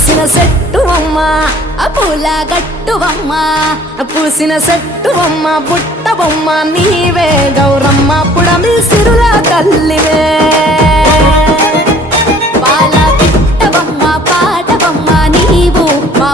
పూసిన చెట్టు అమ్మ పూల గట్టు బొమ్మ పూసిన చెట్టు బొమ్మ బుట్ట బొమ్మ నీవే గౌరమ్మ పుడమి సిరుల తల్లివే పాల పిట్ట బొమ్మ పాట బొమ్మ నీవు మా